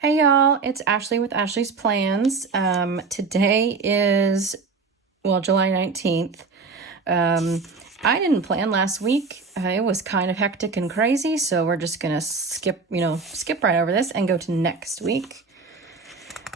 Hey y'all, it's Ashley with Ashley's Plans. Today is, July 19th. I didn't plan last week. It was kind of hectic and crazy, so we're just gonna skip right over this and go to next week.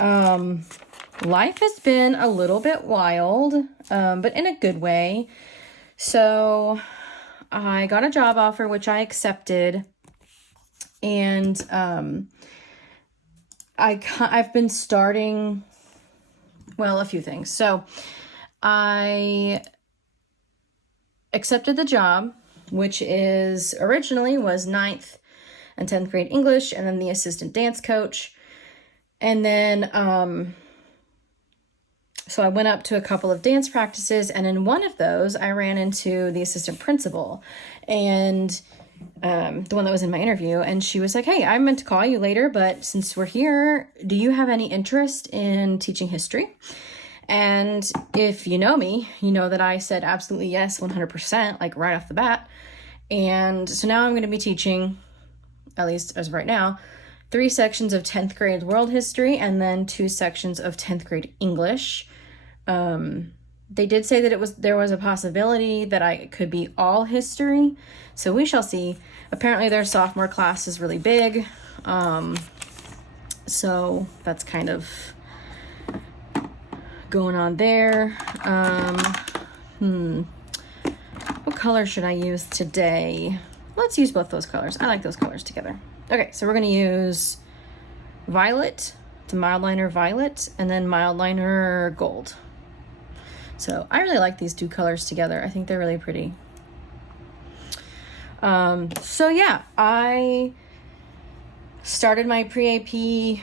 Life has been a little bit wild, but in a good way. So I got a job offer, which I accepted, and I've been starting, a few things. So I accepted the job, which is originally was 9th and 10th grade English, and then the assistant dance coach. And then, so I went up to a couple of dance practices, and in one of those I ran into the assistant principal, and the one that was in my interview, and she was like, "Hey, I meant to call you later, but since we're here, do you have any interest in teaching history?" And if you know me, you know that I said absolutely yes, 100%, like right off the bat. And so now I'm going to be teaching, at least as of right now, 3 sections of 10th grade world history and then 2 sections of 10th grade English. They did say that there was a possibility that I could be all history, so we shall see. Apparently their sophomore class is really big, so that's kind of going on there. What color should I use today? Let's use both those colors. I like those colors together. Okay, so we're going to use violet to mild liner violet, and then mild liner gold. So I really like these 2 colors together. I think they're really pretty. So yeah, I started my pre-AP.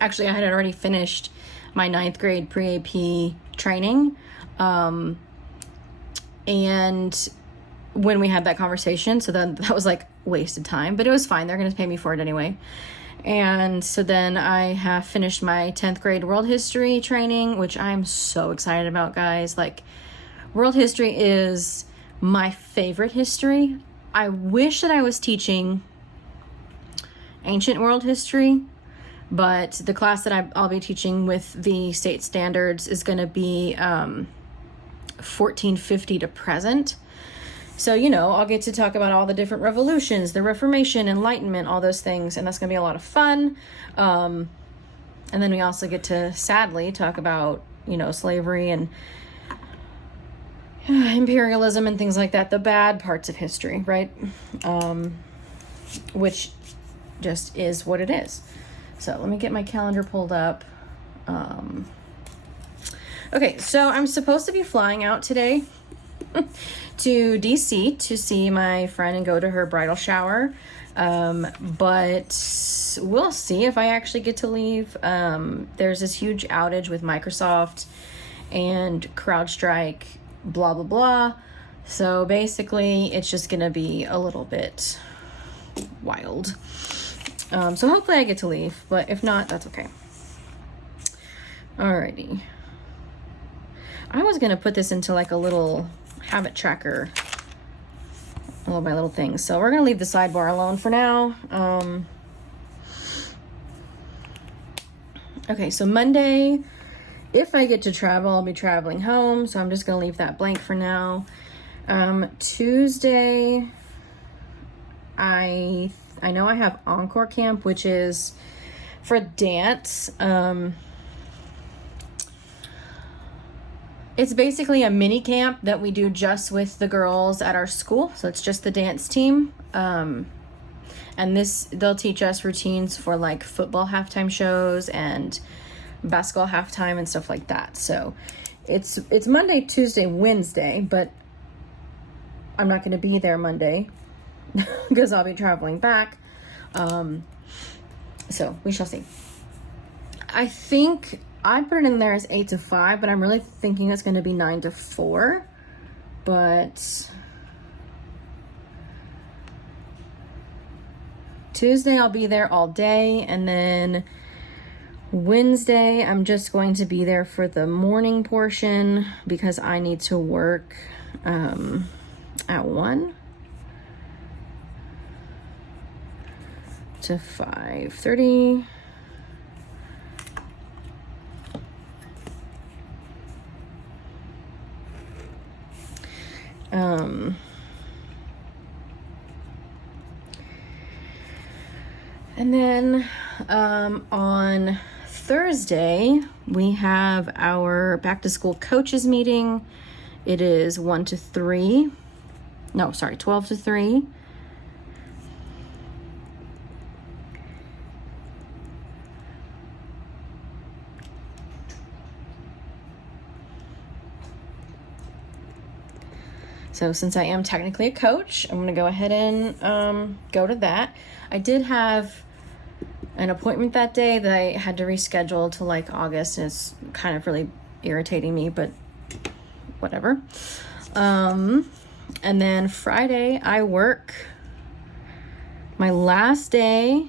Actually, I had already finished my 9th grade pre-AP training. And when we had that conversation, so then that was like wasted time, but it was fine. They're going to pay me for it anyway. And so then I have finished my 10th grade world history training, which I'm so excited about, guys. Like, world history is my favorite history. I wish that I was teaching ancient world history, but the class that I'll be teaching with the state standards is going to be 1450 to present. So, I'll get to talk about all the different revolutions, the Reformation, Enlightenment, all those things, and that's going to be a lot of fun. And then we also get to, sadly, talk about, slavery and imperialism and things like that, the bad parts of history, right? Which just is what it is. So let me get my calendar pulled up. Okay, so I'm supposed to be flying out today to DC to see my friend and go to her bridal shower. But we'll see if I actually get to leave. There's this huge outage with Microsoft and CrowdStrike, blah, blah, blah. So basically it's just going to be a little bit wild. So hopefully I get to leave, but if not, that's okay. Alrighty. I was going to put this into like a little habit tracker, all of my little things. So we're going to leave the sidebar alone for now. Okay, so Monday, if I get to travel, I'll be traveling home. So I'm just going to leave that blank for now. Tuesday, I know I have Encore Camp, which is for dance. It's basically a mini camp that we do just with the girls at our school. So it's just the dance team. And they'll teach us routines for like football halftime shows and basketball halftime and stuff like that. So it's Monday, Tuesday, Wednesday, but I'm not going to be there Monday because I'll be traveling back. So we shall see. I think I put it in there as 8 to 5, but I'm really thinking it's going to be 9 to 4. But Tuesday I'll be there all day, and then Wednesday I'm just going to be there for the morning portion because I need to work at 1 to 5:30. And then on Thursday, we have our back to school coaches meeting. It is 1 to 3. No, sorry, 12 to 3. So since I am technically a coach, I'm going to go ahead and go to that. I did have an appointment that day that I had to reschedule to like August, and it's kind of really irritating me, but whatever. And then Friday I work my last day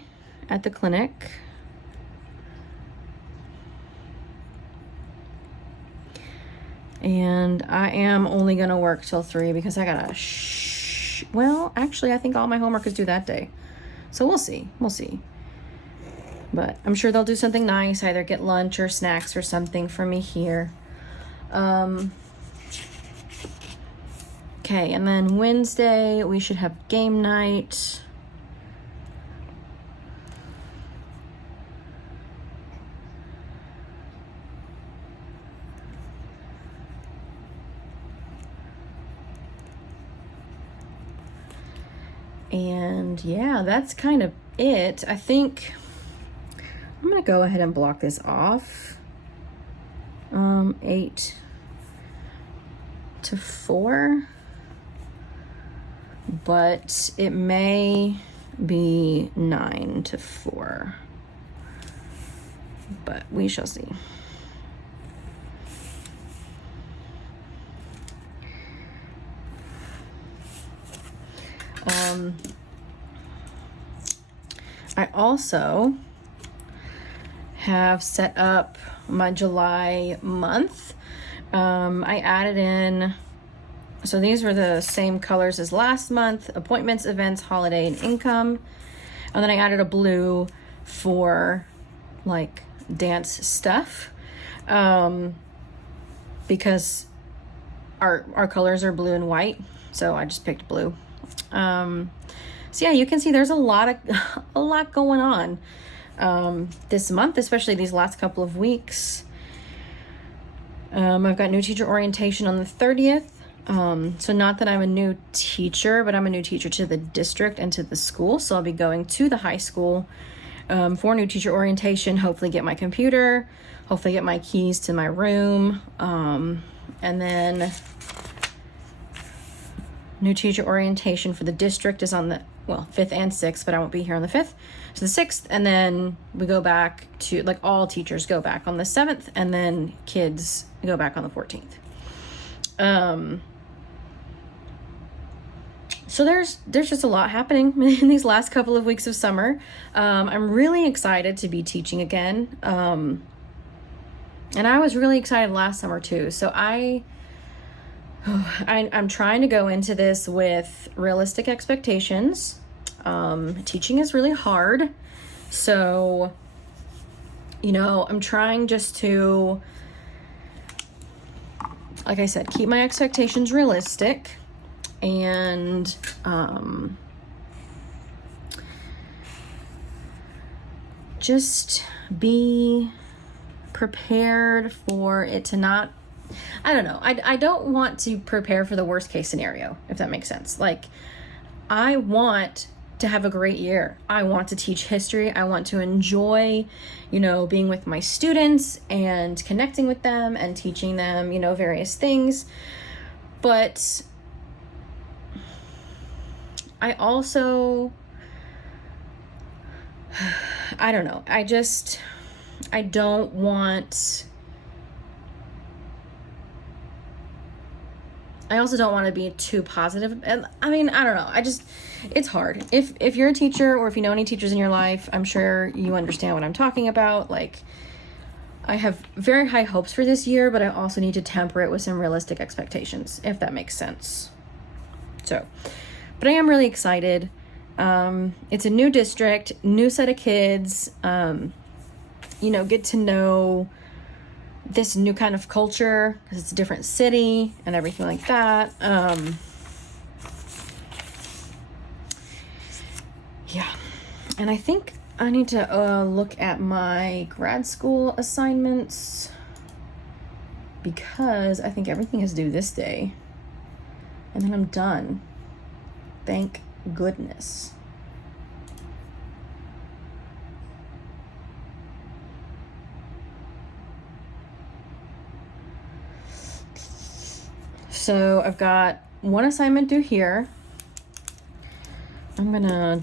at the clinic. And I am only going to work till 3 because I got to well, actually, I think all my homework is due that day. So we'll see. We'll see. But I'm sure they'll do something nice, either get lunch or snacks or something for me here. Okay, and then Wednesday, we should have game night. And yeah, that's kind of it. I think I'm going to go ahead and block this off. 8 to 4. But it may be 9 to 4. But we shall see. I also have set up my July month. I added in, so these were the same colors as last month: appointments, events, holiday, and income. And then I added a blue for like dance stuff, because our colors are blue and white. So I just picked blue. So yeah, you can see there's a lot going on this month, especially these last couple of weeks. I've got new teacher orientation on the 30th. So not that I'm a new teacher, but I'm a new teacher to the district and to the school. So I'll be going to the high school for new teacher orientation, hopefully get my computer, hopefully get my keys to my room, and then new teacher orientation for the district is on the 5th and 6th, but I won't be here on the 5th. So the 6th, and then we go back to, like, all teachers go back on the 7th, and then kids go back on the 14th. So there's just a lot happening in these last couple of weeks of summer. I'm really excited to be teaching again. And I was really excited last summer too. So I'm trying to go into this with realistic expectations. Teaching is really hard. So, I'm trying just to, like I said, keep my expectations realistic and, just be prepared for it to not, I don't know. I don't want to prepare for the worst case scenario, if that makes sense. Like, I want to have a great year. I want to teach history. I want to enjoy, being with my students and connecting with them and teaching them, various things. But I also, I don't know. I don't want, I also don't want to be too positive. And I don't know. It's hard. If you're a teacher, or if you know any teachers in your life, I'm sure you understand what I'm talking about. Like, I have very high hopes for this year, but I also need to temper it with some realistic expectations, if that makes sense. So, but I am really excited. It's a new district, new set of kids, get to know this new kind of culture because it's a different city and everything like that. And I think I need to look at my grad school assignments because I think everything is due this day. And then I'm done. Thank goodness. So I've got one assignment due here. I'm gonna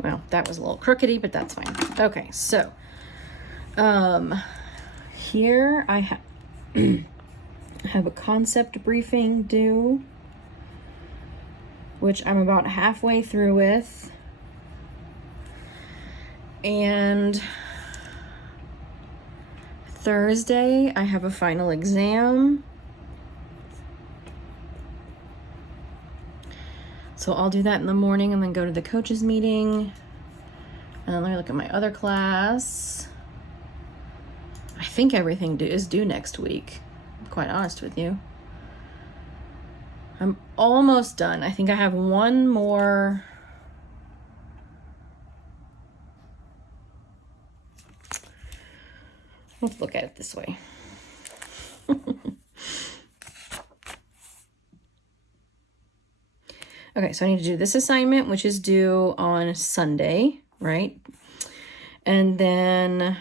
well, that was a little crookedy, but that's fine. Okay, so here I have a concept briefing due, which I'm about halfway through with. And Thursday, I have a final exam. So I'll do that in the morning and then go to the coaches meeting. And then let me look at my other class. I think everything is due next week, to be quite honest with you. I'm almost done. I think I have one more. Let's look at it this way. Okay, so I need to do this assignment, which is due on Sunday, right? And then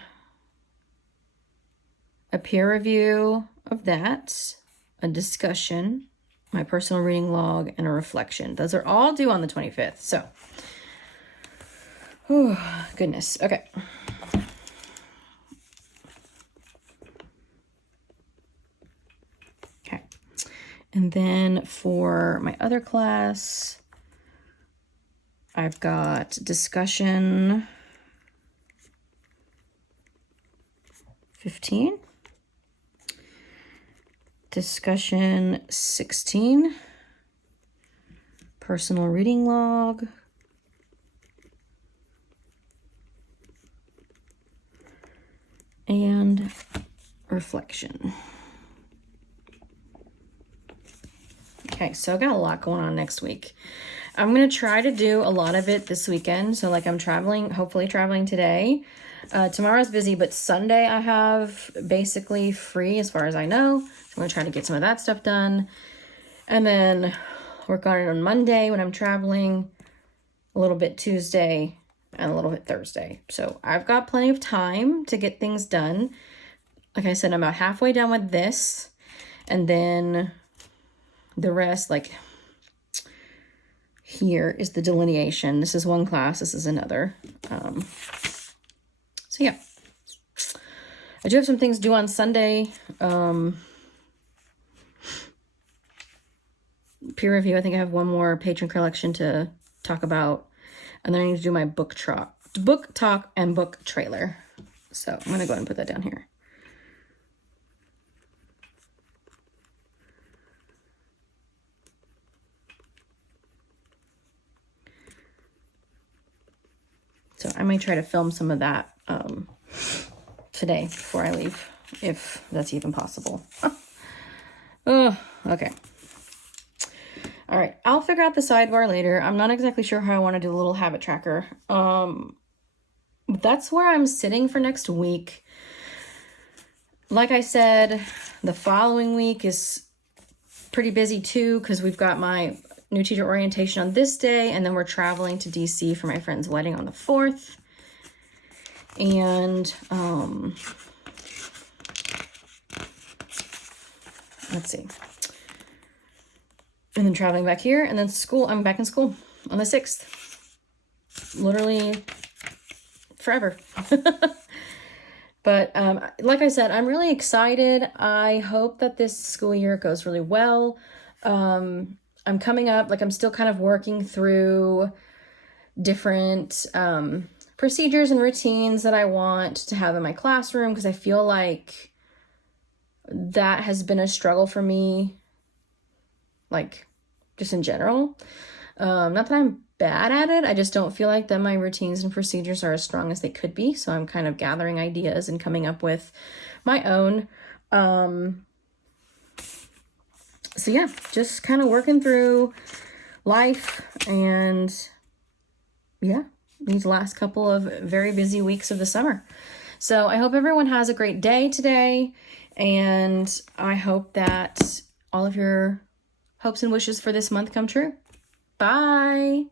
a peer review of that, a discussion, my personal reading log, and a reflection. Those are all due on the 25th. So, oh, goodness. Okay. Okay. And then for my other class, I've got discussion 15. Discussion 16, personal reading log, and reflection. Okay, so I've got a lot going on next week. I'm going to try to do a lot of it this weekend. So like I'm traveling, hopefully traveling today. Tomorrow's busy, but Sunday I have basically free as far as I know. So I'm going to try to get some of that stuff done. And then work on it on Monday when I'm traveling, a little bit Tuesday, and a little bit Thursday. So I've got plenty of time to get things done. Like I said, I'm about halfway done with this. And then the rest, like here is the delineation. This is one class, this is another. So yeah, I do have some things due on Sunday. Peer review, I think I have one more patron collection to talk about. And then I need to do my book talk and book trailer. So I'm going to go ahead and put that down here. So I might try to film some of that today before I leave, if that's even possible. Oh, okay. All right, I'll figure out the sidebar later. I'm not exactly sure how I want to do a little habit tracker. That's where I'm sitting for next week. Like I said, the following week is pretty busy too, because we've got my new teacher orientation on this day, and then we're traveling to DC for my friend's wedding on the 4th. And let's see. And then traveling back here, and then school. I'm back in school on the 6th. Literally forever. But like I said, I'm really excited. I hope that this school year goes really well. I'm coming up, like I'm still kind of working through different procedures and routines that I want to have in my classroom, because I feel like that has been a struggle for me, like just in general. Not that I'm bad at it. I just don't feel like that my routines and procedures are as strong as they could be. So I'm kind of gathering ideas and coming up with my own. So yeah, just kind of working through life, and yeah, these last couple of very busy weeks of the summer. So I hope everyone has a great day today, and I hope that all of your hopes and wishes for this month come true. Bye.